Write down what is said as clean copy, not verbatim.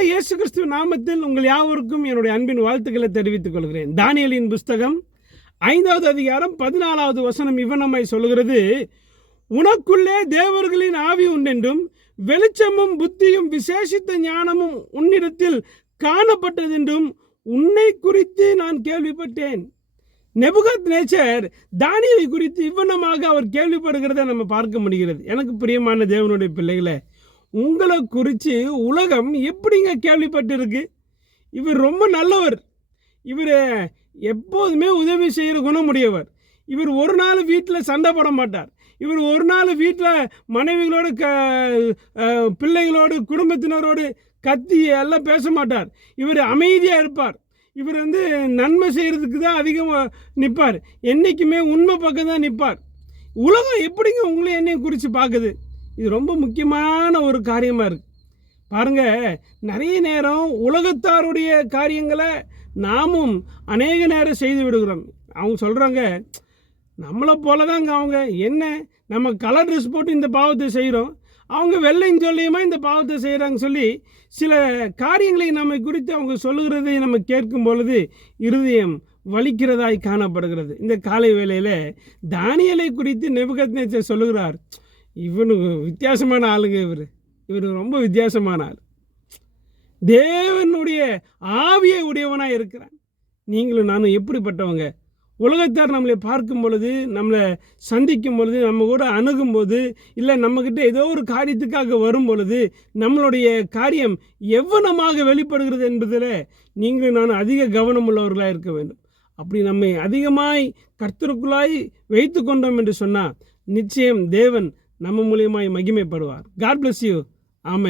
ஆண்டவராய் இயேசு கிறிஸ்துவ நாமத்தில் உங்கள் யாவருக்கும் என்னுடைய அன்பின் வாழ்த்துக்களை தெரிவித்துக் கொள்கிறேன். தானியேலின் புஸ்தகம் 5வது அதிகாரம் 14வது வசனம் இவ்வனமாய் சொல்கிறது, உனக்குள்ளே தேவர்களின் ஆவி உண்டென்றும் வெளிச்சமும் புத்தியும் விசேஷித்த ஞானமும் உன்னிடத்தில் காணப்பட்டதென்றும் உன்னை குறித்து நான் கேள்விப்பட்டேன். நேபுகாத்நேச்சர் தானியேலை குறித்து இவ்வனமாக அவர் கேள்விப்படுகிறத நம்ம பார்க்க முடிகிறது. எனக்கு பிரியமான தேவனுடைய பிள்ளைகளை, உங்களை குறித்து உலகம் எப்படிங்க கேள்விப்பட்டிருக்கு? இவர் ரொம்ப நல்லவர், இவர் எப்போதுமே உதவி செய்கிற குணமுடையவர், இவர் ஒரு நாள் வீட்டில் சண்டை போட மாட்டார், இவர் ஒரு நாள் வீட்டில் மனைவிகளோடு பிள்ளைகளோடு குடும்பத்தினரோடு கத்தி எல்லாம் பேச மாட்டார், இவர் அமைதியாக இருப்பார், இவர் நன்மை செய்கிறதுக்கு தான் அதிகமாக நிற்பார், என்றைக்குமே உண்மை பக்கம் தான் நிற்பார். உலகம் எப்படிங்க உங்களை என்னையும் குறித்து பார்க்குது? இது ரொம்ப முக்கியமான ஒரு காரியமாக இருக்குது. பாருங்கள், நிறைய நேரம் உலகத்தாருடைய காரியங்களை நாமும் அநேக நேரம் செய்து விடுகிறோம். அவங்க சொல்கிறாங்க, நம்மளை போல தாங்க அவங்க, என்ன நம்ம கலர் ட்ரெஸ் போட்டு இந்த பாவத்தை செய்கிறோம், அவங்க வெள்ளைன்னு சொல்லியுமா இந்த பாவத்தை செய்கிறாங்க சொல்லி சில காரியங்களை நம்மை குறித்து அவங்க சொல்லுகிறதை நம்ம கேட்கும் பொழுது இருதயம் வலிக்கிறதாய் காணப்படுகிறது. இந்த காலை வேளையில் தானியேலை குறித்து நேபுகாத்நேச்சர் சொல்லுகிறார், இவனுக்கு வித்தியாசமான ஆளுங்க, இவர் ரொம்ப வித்தியாசமான ஆள், தேவனுடைய ஆவியை உடையவனாக இருக்கிறான். நீங்களும் நானும் எப்படிப்பட்டவங்க? உலகத்தார் நம்மளை பார்க்கும் பொழுது, நம்மளை சந்திக்கும் பொழுது, நம்ம கூட அணுகும்போது, இல்லை நம்மக்கிட்ட ஏதோ ஒரு காரியத்துக்காக வரும் பொழுது நம்மளுடைய காரியம் எவ்வளமாக வெளிப்படுகிறது என்பதில் நீங்களும் நானும் அதிக கவனம் உள்ளவர்களாக இருக்க வேண்டும். அப்படி நம்மை அதிகமாய் கர்த்தருக்குள்ளாய் வைத்து கொண்டோம் என்று சொன்னால் நிச்சயம் தேவன் நம்ம மூலியமாய் மகிமைப்படுவார். God bless you. ஆமென்.